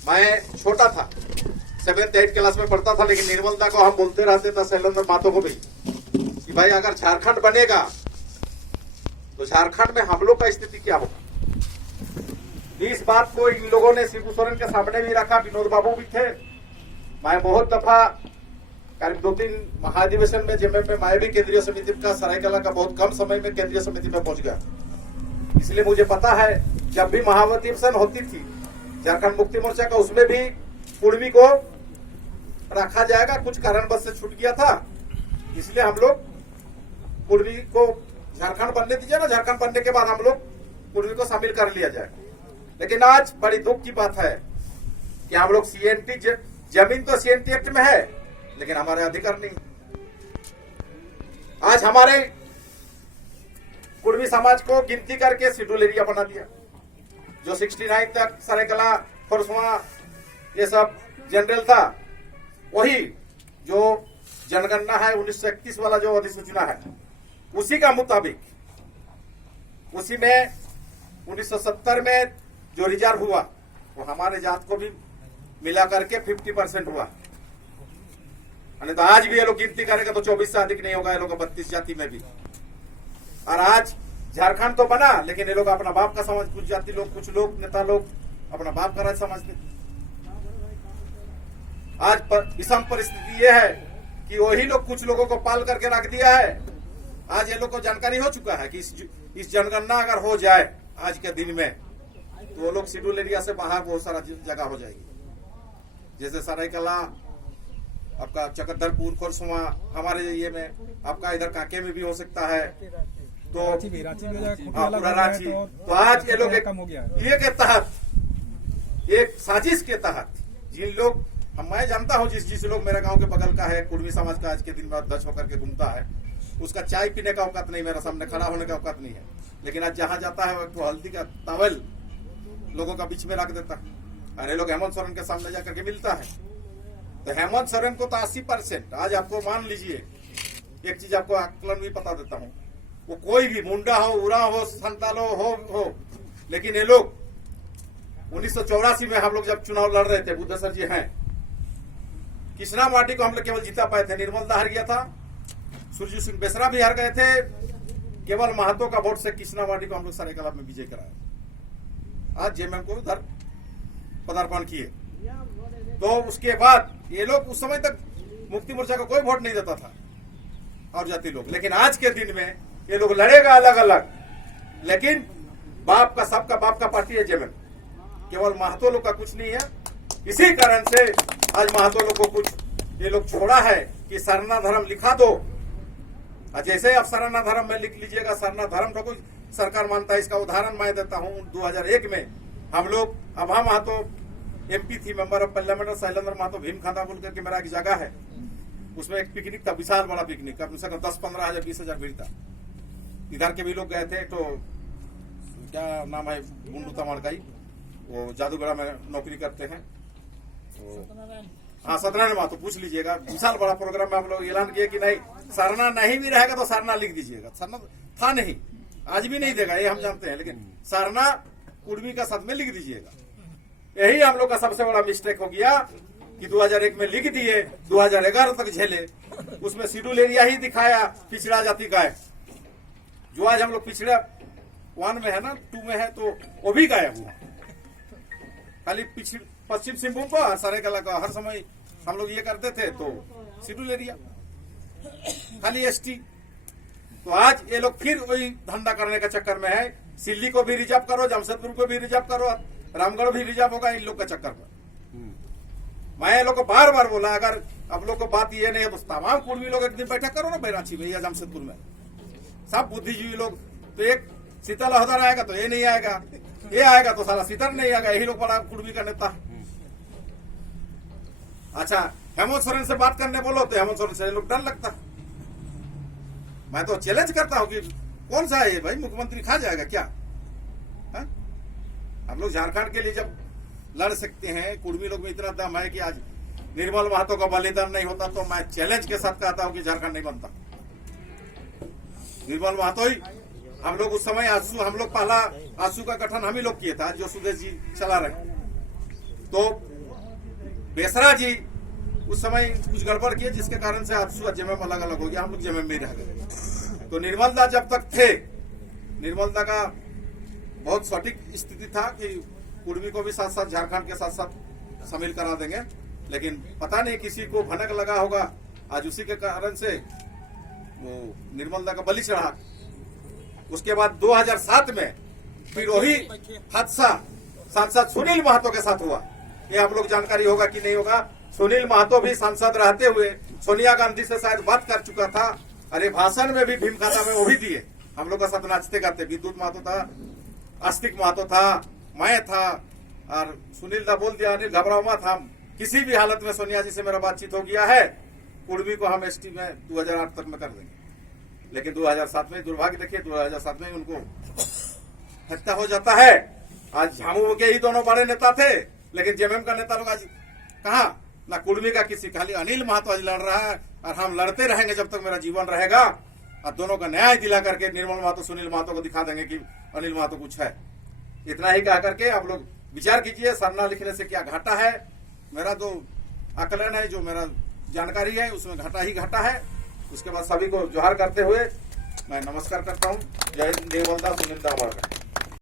मैं छोटा था, 7th-8 क्लास में पढ़ता था, लेकिन निर्मलता को हम बोलते रहते थे, शैलेंद्र महतो को भी, कि भाई अगर झारखंड बनेगा तो झारखंड में हम लोग का स्थिति क्या होगा। इस बात को इन लोगों ने शिबू सोरेन के सामने भी रखा, विनोद बाबू भी थे। मैं बहुत दफा करीब 2-3 महाधिवेशन में जेएमएम में मैं भी केंद्रीय समिति का सरायकेला का बहुत कम समय में केंद्रीय समिति में पहुंच गया, इसलिए मुझे पता है जब भी महाधिवेशन होती थी झारखंड मुक्ति मोर्चा का, उसमें भी कुर्मी को रखा जाएगा, कुछ कारणवश से छूट गया था, इसलिए हम लोग कुर्मी को झारखंड बनने दीजिए ना, झारखंड बनने के बाद हम लोग कुर्मी को शामिल कर लिया जाए। लेकिन आज बड़ी दुख की बात है कि हम लोग सीएनटी जमीन तो सीएनटी एक्ट में है, लेकिन हमारे अधिकार नहीं। आज हमारे कुर्मी समाज को गिनती करके शेड्यूल एरिया बना दिया, जो 69 तक सरायकेला खोरसवा ये सब जनरल था, वही जो जनगणना है 1931 वाला जो अधिसूचना है, उसी का मुताबिक, उसी में 1970 में जो रिजर्व हुआ वो हमारे जात को भी मिला करके 50% हुआ। तो आज भी ये लोग गिनती करेंगे तो 24 से अधिक नहीं होगा, ये लोग 32 जाति में भी। और आज झारखंड तो बना, लेकिन ये लोग अपना बाप का समझ, कुछ जाति लोग, कुछ लोग, नेता लोग अपना बाप का राज समझते। आज विषम परिस्थिति ये है कि वही लोग कुछ लोगों को पाल करके रख दिया है। आज ये लोग को जानकारी हो चुका है कि इस जनगणना अगर हो जाए आज के दिन में, तो वो लोग शेड्यूल एरिया से बाहर बहुत सारा जगह हो जाएगी, जैसे सरायकेला, आपका चकदरपुर, खोरसवा, हमारे ये में, आपका इधर कांके में भी हो सकता है, तो पूरा रांची। तो आज ये लोग ये के तहत, एक साजिश के तहत, जिन लोग, मैं जानता हूं जिस लोग मेरे गांव के बगल का है, कुर्मी समाज का, आज के दिन में अध्यक्ष होकर के घूमता है, उसका चाय पीने का औकात नहीं, मेरे सामने खड़ा होने का औकात नहीं है, लेकिन आज जहां जाता है वो हल्दी का टॉवल लोगों का बीच में रख देता है। अरे लोग हेमंत सोरेन के सामने जाकर के मिलता है, तो हेमंत सोरेन को तो 80%, आज आपको मान लीजिए, एक चीज आपको आकलन भी बता देता हूं, वो कोई भी मुंडा हो, उरा हो, संतालो हो, लेकिन ये लोग 1984 में हम लोग जब चुनाव लड़ रहे थे, बुद्धेश्वर जी हैं, कृष्णा माटी को हम लोग केवल जीता पाए थे, निर्मलदा हार गया था, सुरजीत सिंह बेसरा भी हार गए थे, केवल महतो का वोट से कृष्णा माटी को हम लोग सरायकेला में विजय कराया। आज जेएमएम को उधर पदार्पण किए, तो उसके बाद ये लोग उस समय तक मुक्ति मोर्चा को कोई वोट नहीं देता था और जाति लोग, लेकिन आज के दिन में ये लोग लड़ेगा अलग अलग, लेकिन बाप का, सबका बाप का पार्टी है जेएमएम, केवल महतो लोग का कुछ नहीं है। इसी कारण से आज महतो लोग को कुछ ये लोग छोड़ा है कि सरना धर्म लिखा दो, जैसे आप सरना धर्म में लिख लीजिएगा, सरना धर्म तो कोई सरकार मानता है। इसका उदाहरण मैं देता हूं, 2001 में हम लोग, अभा महतो एमपी थी, member of parliament, Shailendra Mahato भीम खाना बोल करके मेरा एक जगह है, उसमें एक पिकनिक था, विशाल बड़ा पिकनिक, कम से कम 10-15 हजार 20 हजार भीड़ था। इधर के भी लोग गए थे, तो क्या नाम है, मुंडू तमाड़काई, वो जादूगढ़ा में नौकरी करते हैं, हाँ, सत्यनारायण महतो, पूछ लीजिएगा। विशाल बड़ा प्रोग्राम में हम लोग ऐलान किए कि नहीं, सरना नहीं भी रहेगा तो सरना लिख दीजिएगा। सरना था नहीं, आज भी नहीं देगा, ये हम जानते हैं, लेकिन सरना कुर्मी का साथ में लिख दीजिएगा। यही हम लोग का सबसे बड़ा मिस्टेक हो गया कि 2001 में लिख दिए, 2011 तक झेले, उसमें शेड्यूल एरिया ही दिखाया पिछड़ा जाति का है, जो आज हम लोग पिछड़ा 1 में है ना, 2 में है, तो वो भी गायब हुआ। खाली पश्चिम सिंहभूम को, सरायकेला का हर समय हम लोग ये करते थे, तो शेड्यूल एरिया खाली एसटी। तो आज ये लोग फिर वही धंधा करने का चक्कर में है, सिल्ली को भी रिजर्व करो, जमशेदपुर को भी रिजर्व करो, रामगढ़ भी रिजर्व होगा, इन लोग का चक्कर में। मैं ये लोग को बार बार बोला, अगर आप लोग को बात ये नहीं है तो तमाम कुर्मी लोग एक दिन बैठक करो ना बैराची में या जमशेदपुर में, सब बुद्धिजीवी लोग, तो एक शीतल हौदार आएगा तो ये नहीं आएगा, ये आएगा तो साला सीतर नहीं आएगा, यही लोग बड़ा कुर्मी का नेता। अच्छा, हेमंत सोरेन से बात करने बोलो तो हेमंत सोरेन से लोग डर लगता। मैं तो चैलेंज करता हूं कि कौन सा है भाई, मुख्यमंत्री खा जाएगा क्या? हा? हम लोग झारखंड के लिए जब लड़ सकते हैं, कुर्मी लोग में इतना दम है कि आज निर्मल महतो का बलिदान नहीं होता तो मैं चैलेंज के साथ कहता हूं कि झारखंड नहीं बनता। निर्मल महतो ही, हम लोग उस समय आंसू, हम लोग पहला आंसू का गठन हम ही लोग किए था, जो सुदेश जी चला रहे। तो बेसरा जी उस समय कुछ गड़बड़ किए, जिसके कारण से आज जेएमएम अलग अलग हो गया, हम लोग जेएमएम में रह गए। तो निर्मल दा जब तक थे, निर्मल दा का बहुत सटीक स्थिति था कि कुर्मी को भी साथ साथ झारखंड के साथ साथ शामिल करा देंगे, लेकिन पता नहीं किसी को भनक लगा होगा, आज उसी के कारण से वो निर्मल दा का बलि चढ़ा। उसके बाद 2007 में फिर वही हादसा सांसद सुनील महतो के साथ हुआ। ये आप लोग जानकारी होगा कि नहीं होगा, सुनील महतो भी सांसद रहते हुए सोनिया गांधी से शायद बात कर चुका था। अरे भाषण में भी भीम खाता में वो भी दिए, हम लोग का साथ नाचते गाते। विद्युत महतो था, आस्तिक महतो था, मैं था, और सुनील दा बोल दिया अनिल घबराओ मत, हम किसी भी हालत में सोनिया जी से मेरा बातचीत हो गया है, कुर्मी को हम एसटी में 2008 तक में कर देंगे। लेकिन 2007 में दुर्भाग्य देखिए, 2007 में उनको हत्या हो जाता है। आज झामू के ही दोनों बड़े नेता थे, लेकिन जेएमएम का नेता लोग आज कहा ना कुर्मी का किसी, खाली अनिल महतो आज लड़ रहा है, और हम लड़ते रहेंगे जब तक मेरा जीवन रहेगा, और दोनों का न्याय दिला करके निर्मल महतो सुनील महतो को दिखा देंगे कि अनिल महतो कुछ है। इतना ही कह करके आप लोग विचार कीजिए, सरना लिखने से क्या घाटा है। मेरा जो आकलन है, जो मेरा जानकारी है, उसमें घाटा ही घाटा है। उसके बाद सभी को जोहार करते हुए मैं नमस्कार करता हूँ। जय हिंद, जय वंदना, सुनील दा।